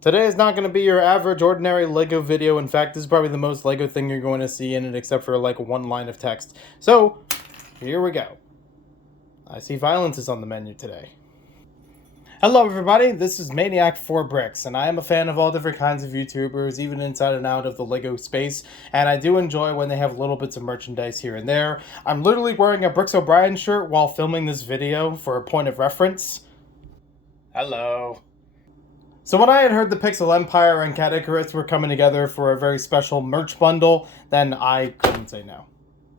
Today is not going to be your average, ordinary LEGO video. In fact, this is probably the most LEGO thing you're going to see in it, except for like one line of text. So, here we go. I see violence is on the menu today. Hello everybody, this is Maniac4Bricks, and I am a fan of all different kinds of YouTubers, even inside and out of the LEGO space, and I do enjoy when they have little bits of merchandise here and there. I'm literally wearing a Bricks O'Brien shirt while filming this video for a point of reference. Hello. So when I had heard the Pixel Empire and Caddicarus were coming together for a very special merch bundle, then I couldn't say no.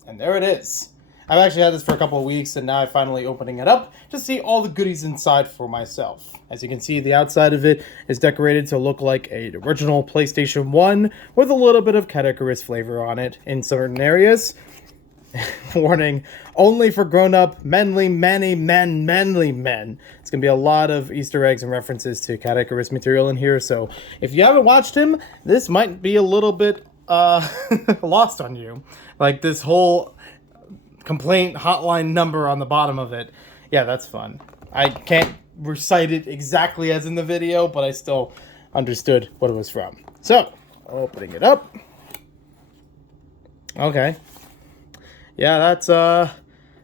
And there it is. I've actually had this for a couple of weeks, and now I'm finally opening it up to see all the goodies inside for myself. As you can see, the outside of it is decorated to look like an original PlayStation 1 with a little bit of Caddicarus flavor on it in certain areas. Warning, only for grown-up, manly men. It's going to be a lot of Easter eggs and references to Caddicarus material in here, so if you haven't watched him, this might be a little bit lost on you. Like this whole complaint hotline number on the bottom of it. Yeah, that's fun. I can't recite it exactly as in the video, but I still understood what it was from. So, opening it up. Okay. Yeah,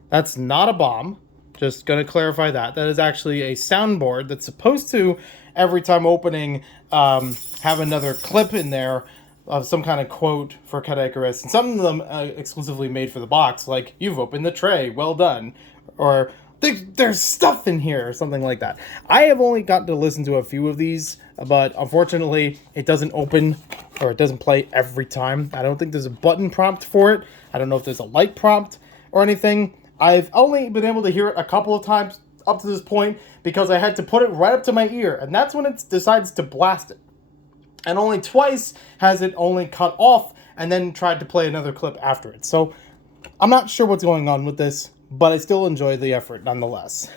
that's not a bomb. Just gonna clarify that. That is actually a soundboard that's supposed to, every time opening, have another clip in there of some kind of quote for Caddicarus. And some of them exclusively made for the box, like, "You've opened the tray, well done." Or, "There's stuff in here," or something like that. I have only gotten to listen to a few of these, but unfortunately, it doesn't open, or it doesn't play every time. I don't think there's a button prompt for it. I don't know if there's a light prompt or anything. I've only been able to hear it a couple of times up to this point because I had to put it right up to my ear, and that's when it decides to blast it. And only twice has it only cut off and then tried to play another clip after it. So I'm not sure what's going on with this, but I still enjoy the effort nonetheless.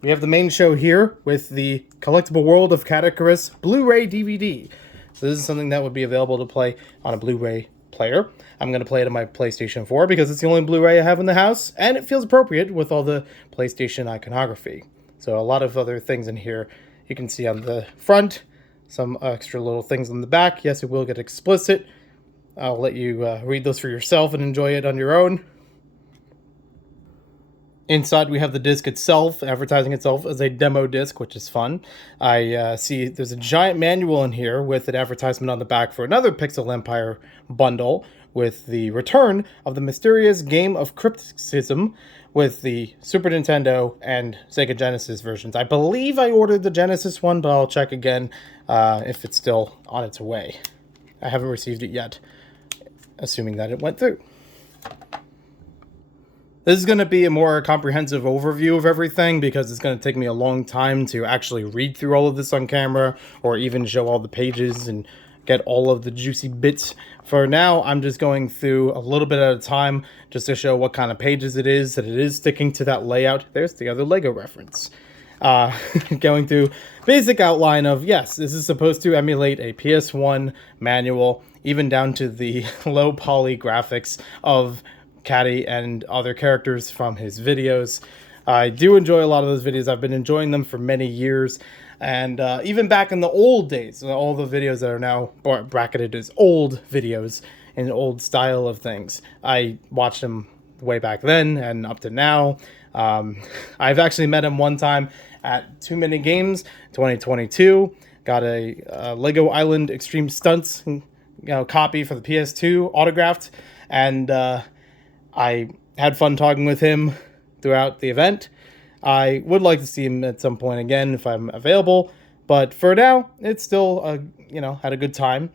We have the main show here with the Collectible World of Caddicarus Blu-ray DVD. So this is something that would be available to play on a Blu-ray player. I'm going to play it on my PlayStation 4 because it's the only Blu-ray I have in the house, and it feels appropriate with all the PlayStation iconography. So a lot of other things in here you can see on the front, some extra little things on the back. Yes, it will get explicit. I'll let you read those for yourself and enjoy it on your own. Inside, we have the disc itself, advertising itself as a demo disc, which is fun. I see there's a giant manual in here with an advertisement on the back for another Pixel Empire bundle with the return of the mysterious game of Crypticism with the Super Nintendo and Sega Genesis versions. I believe I ordered the Genesis one, but I'll check again if it's still on its way. I haven't received it yet, assuming that it went through. This is going to be a more comprehensive overview of everything because it's going to take me a long time to actually read through all of this on camera or even show all the pages and get all of the juicy bits. For now, I'm just going through a little bit at a time just to show what kind of pages it is, that it is sticking to that layout. There's the other LEGO reference. Going through basic outline of, yes, this is supposed to emulate a PS1 manual, even down to the low poly graphics of Caddy and other characters from his videos. I do enjoy a lot of those videos. I've been enjoying them for many years. And even back in the old days, all the videos that are now bracketed as old videos in old style of things, I watched them way back then and up to now. I've actually met him one time at Too Many Games 2022. Got a Lego Island Extreme Stunts copy for the PS2 autographed, and I had fun talking with him throughout the event. I would like to see him at some point again if I'm available, but for now, it's still, had a good time.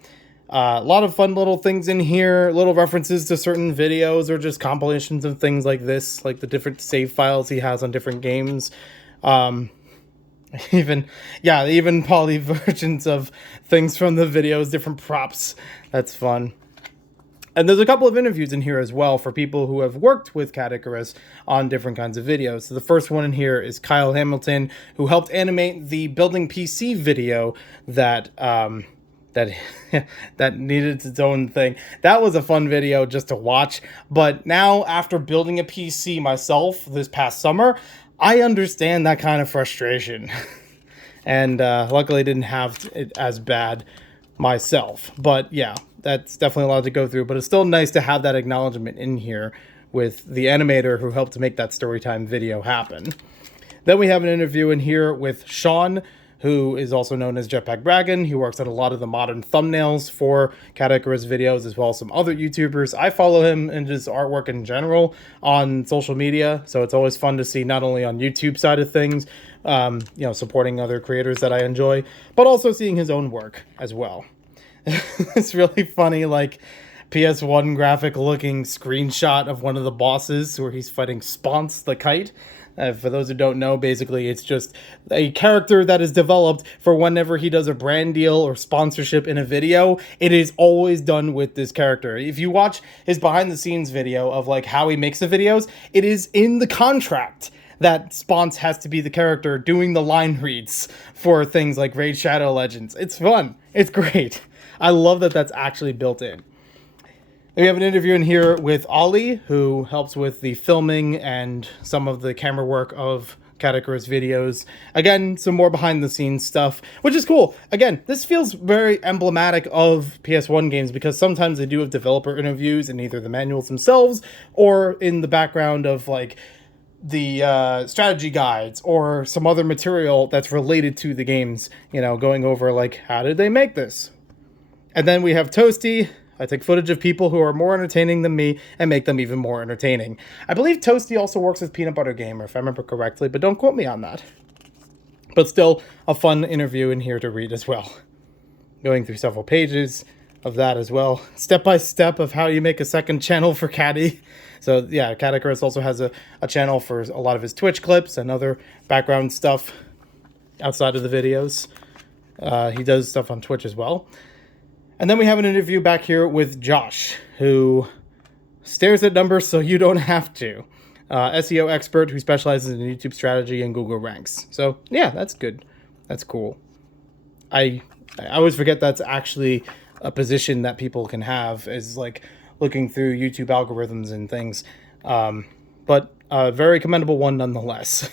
A lot of fun little things in here, little references to certain videos or just compilations of things like this, like the different save files he has on different games. Even poly versions of things from the videos, different props. That's fun. And there's a couple of interviews in here as well for people who have worked with Caddicarus on different kinds of videos. So the first one in here is Kyle Hamilton, who helped animate the Building PC video that that needed its own thing. That was a fun video just to watch. But now, after building a PC myself this past summer, I understand that kind of frustration. and luckily I didn't have it as bad myself. But yeah, that's definitely a lot to go through, but it's still nice to have that acknowledgement in here with the animator who helped to make that storytime video happen. Then we have an interview in here with Sean, who is also known as Jetpack Dragon. He works on a lot of the modern thumbnails for Caddicarus videos, as well as some other YouTubers. I follow him and his artwork in general on social media, so it's always fun to see not only on YouTube side of things, supporting other creators that I enjoy, but also seeing his own work as well. It's really funny, like PS1 graphic looking screenshot of one of the bosses where he's fighting Sponce the kite. For those who don't know, basically it's just a character that is developed for whenever he does a brand deal or sponsorship in a video. It is always done with this character. If you watch his behind the scenes video of like how he makes the videos, it is in the contract that Sponce has to be the character doing the line reads for things like Raid Shadow Legends. It's fun. It's great. I love that that's actually built in. We have an interview in here with Ollie, who helps with the filming and some of the camera work of Caddicarus videos. Again, some more behind the scenes stuff, which is cool. Again, this feels very emblematic of PS1 games because sometimes they do have developer interviews in either the manuals themselves or in the background of like the strategy guides or some other material that's related to the games, going over like, how did they make this? And then we have Toasty. I take footage of people who are more entertaining than me and make them even more entertaining. I believe Toasty also works with Peanut Butter Gamer, if I remember correctly, but don't quote me on that. But still, a fun interview in here to read as well. Going through several pages of that as well. Step by step of how you make a second channel for Caddy. So yeah, Caddicarus also has a channel for a lot of his Twitch clips and other background stuff outside of the videos. He does stuff on Twitch as well. And then we have an interview back here with Josh, who stares at numbers so you don't have to. SEO expert who specializes in YouTube strategy and Google ranks. So yeah, that's good. That's cool. I always forget that's actually a position that people can have, is like looking through YouTube algorithms and things. But a very commendable one nonetheless.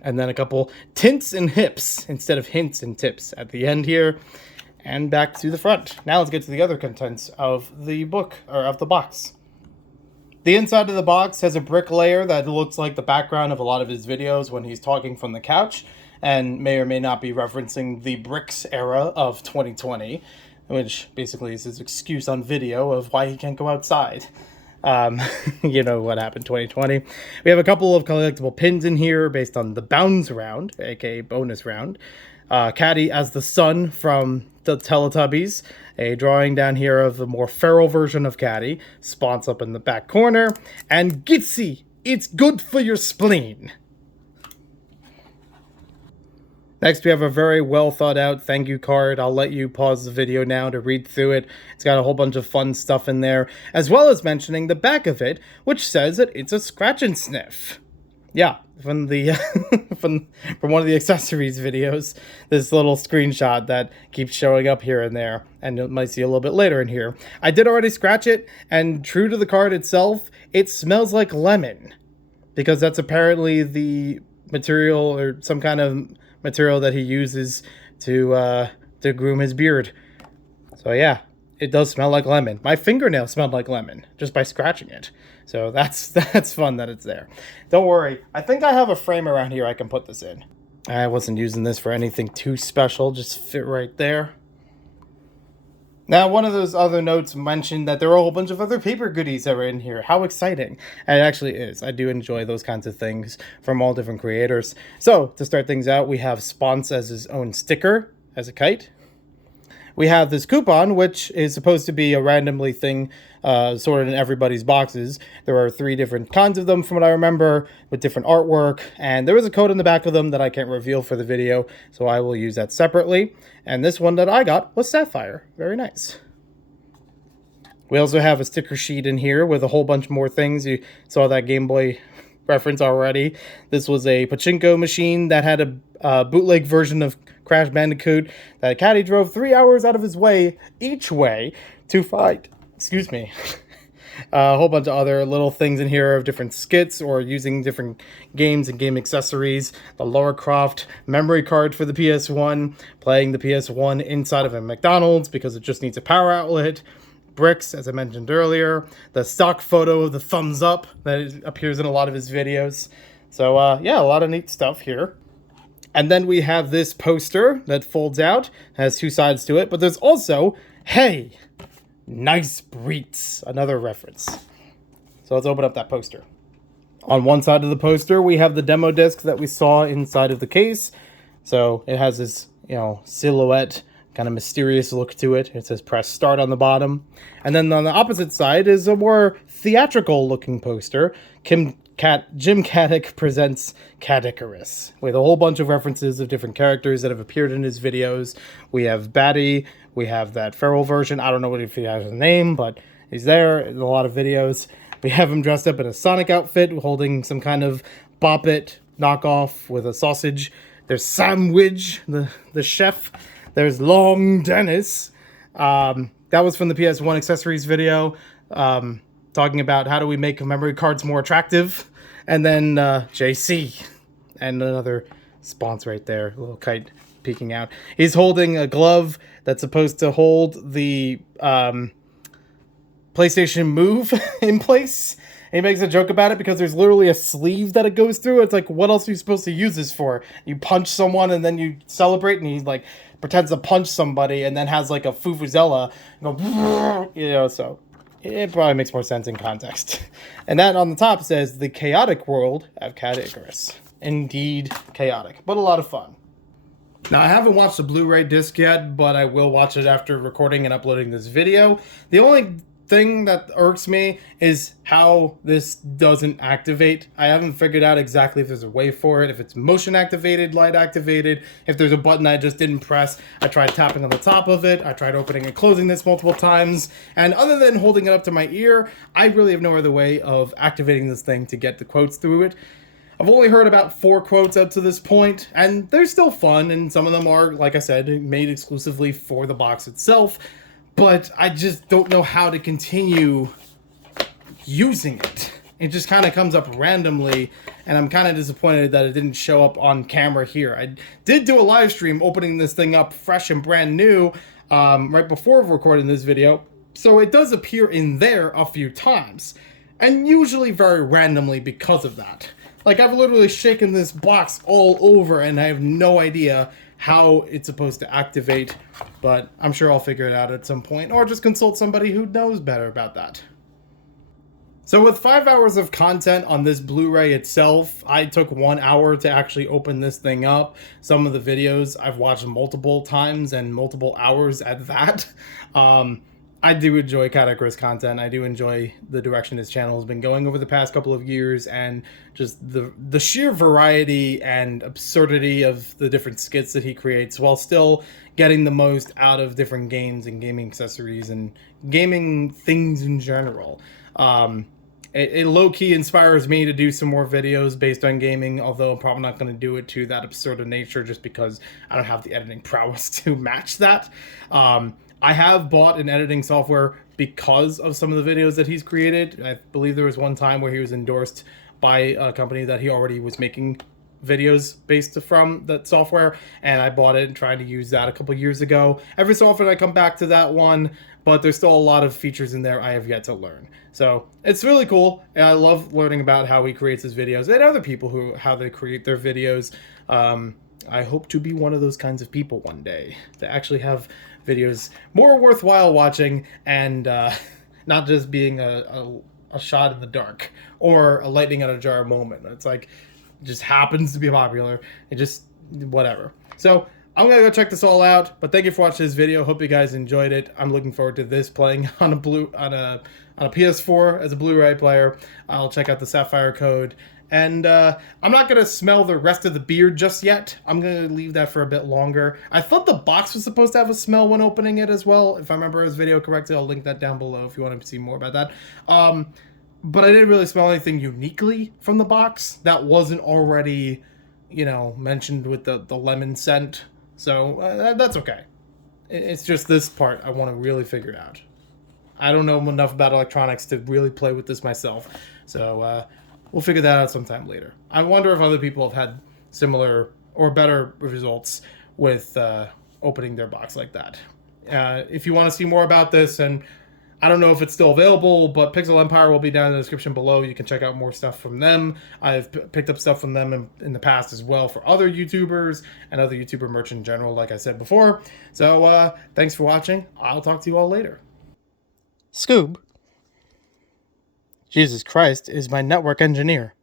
And then a couple tints and hips instead of hints and tips at the end here. And back to the front. Now let's get to the other contents of the book, or of the box. The inside of the box has a brick layer that looks like the background of a lot of his videos when he's talking from the couch, and may or may not be referencing the bricks era of 2020, which basically is his excuse on video of why he can't go outside. You know what happened 2020. We have a couple of collectible pins in here based on the bounce round, aka bonus round. Caddy as the sun from the Teletubbies, a drawing down here of the more feral version of Caddy, Sponce up in the back corner, and Gitsy, it's good for your spleen. Next, we have a very well thought out thank you card. I'll let you pause the video now to read through it. It's got a whole bunch of fun stuff in there, as well as mentioning the back of it, which says that it's a scratch and sniff. Yeah, from the from one of the accessories videos, this little screenshot that keeps showing up here and there, and you might see a little bit later in here. I did already scratch it, and true to the card itself, it smells like lemon, because that's apparently the material or some kind of material that he uses to groom his beard. So yeah, it does smell like lemon. My fingernail smelled like lemon just by scratching it. So that's fun that it's there. Don't worry, I think I have a frame around here I can put this in. I wasn't using this for anything too special, just fit right there. Now, one of those other notes mentioned that there are a whole bunch of other paper goodies that were in here. How exciting. And it actually is. I do enjoy those kinds of things from all different creators. So, to start things out, we have Sponce as his own sticker, as a kite. We have this coupon, which is supposed to be a randomly thing sorted in everybody's boxes. There are 3 different kinds of them from what I remember, with different artwork, and there is a code in the back of them that I can't reveal for the video, so I will use that separately. And this one that I got was Sapphire. Very nice. We also have a sticker sheet in here with a whole bunch more things. You saw that Game Boy reference already. This was a pachinko machine that had a bootleg version of Crash Bandicoot that Caddy drove 3 hours out of his way each way to find. Excuse me. A whole bunch of other little things in here of different skits or using different games and game accessories. The Lara Croft memory card for the PS1, playing the PS1 inside of a McDonald's because it just needs a power outlet. Bricks, as I mentioned earlier. The stock photo of the thumbs up that appears in a lot of his videos. So, yeah, a lot of neat stuff here. And then we have this poster that folds out, has two sides to it, but there's also, hey, nice breets, another reference. So let's open up that poster. On one side of the poster, we have the demo disc that we saw inside of the case. So it has this, silhouette, kind of mysterious look to it. It says press start on the bottom. And then on the opposite side is a more theatrical looking poster. Jim Caddick presents Caddicarus, with a whole bunch of references of different characters that have appeared in his videos. We have Batty, we have that feral version. I don't know if he has a name, but he's there in a lot of videos. We have him dressed up in a Sonic outfit, holding some kind of Bop It knockoff with a sausage. There's Sam Widge, the chef. There's Long Dennis. That was from the PS1 accessories video, talking about how do we make memory cards more attractive. And then JC, and another sponsor right there, a little kite peeking out. He's holding a glove that's supposed to hold the PlayStation Move in place. He makes a joke about it because there's literally a sleeve that it goes through. It's like, what else are you supposed to use this for? You punch someone and then you celebrate, and he pretends to punch somebody and then has a fufuzela, so it probably makes more sense in context. And that on the top says the chaotic world of Caddicarus. Indeed chaotic, but a lot of fun. Now, I haven't watched the Blu-ray disc yet, but I will watch it after recording and uploading this video. The only thing that irks me is how this doesn't activate. I haven't figured out exactly if there's a way for it, if it's motion activated, light activated, if there's a button I just didn't press. I tried tapping on the top of it, I tried opening and closing this multiple times, and other than holding it up to my ear, I really have no other way of activating this thing to get the quotes through it. I've only heard about 4 quotes up to this point, and they're still fun, and some of them are, like I said, made exclusively for the box itself. But I just don't know how to continue using it. It just kind of comes up randomly, and I'm kind of disappointed that it didn't show up on camera here. I did do a live stream opening this thing up fresh and brand new right before recording this video, so it does appear in there a few times, and usually very randomly because of that. I've literally shaken this box all over, and I have no idea how it's supposed to activate, but I'm sure I'll figure it out at some point, or just consult somebody who knows better about that. So with 5 hours of content on this Blu-ray itself, I took 1 hour to actually open this thing up. Some of the videos I've watched multiple times and multiple hours at that. I do enjoy Caddicarus content. I do enjoy the direction his channel has been going over the past couple of years, and just the sheer variety and absurdity of the different skits that he creates, while still getting the most out of different games and gaming accessories and gaming things in general. It low-key inspires me to do some more videos based on gaming, although I'm probably not going to do it to that absurd of nature just because I don't have the editing prowess to match that. I have bought an editing software because of some of the videos that he's created. I believe there was one time where he was endorsed by a company that he already was making videos based from that software, and I bought it and tried to use that a couple years ago. Every so often I come back to that one, but there's still a lot of features in there I have yet to learn. So it's really cool, and I love learning about how he creates his videos and other people how they create their videos. I hope to be one of those kinds of people one day, to actually have videos more worthwhile watching, and not just being a shot in the dark or a lightning out of a jar moment. It's just happens to be popular. It just, whatever. So I'm gonna go check this all out, but thank you for watching this video. Hope you guys enjoyed it. I'm looking forward to this playing on a PS4 as a Blu-ray player. I'll check out the Sapphire code. And I'm not going to smell the rest of the beard just yet. I'm going to leave that for a bit longer. I thought the box was supposed to have a smell when opening it as well. If I remember his video correctly, I'll link that down below if you want to see more about that. But I didn't really smell anything uniquely from the box that wasn't already, mentioned with the lemon scent. So that's okay. It's just this part I want to really figure out. I don't know enough about electronics to really play with this myself. So we'll figure that out sometime later. I wonder if other people have had similar or better results with opening their box like that. If you want to see more about this, and I don't know if it's still available, but Pixel Empire will be down in the description below. You can check out more stuff from them. I've picked up stuff from them in the past as well for other YouTubers and other YouTuber merch in general, like I said before. So thanks for watching. I'll talk to you all later. Scoob, Jesus Christ, is my network engineer.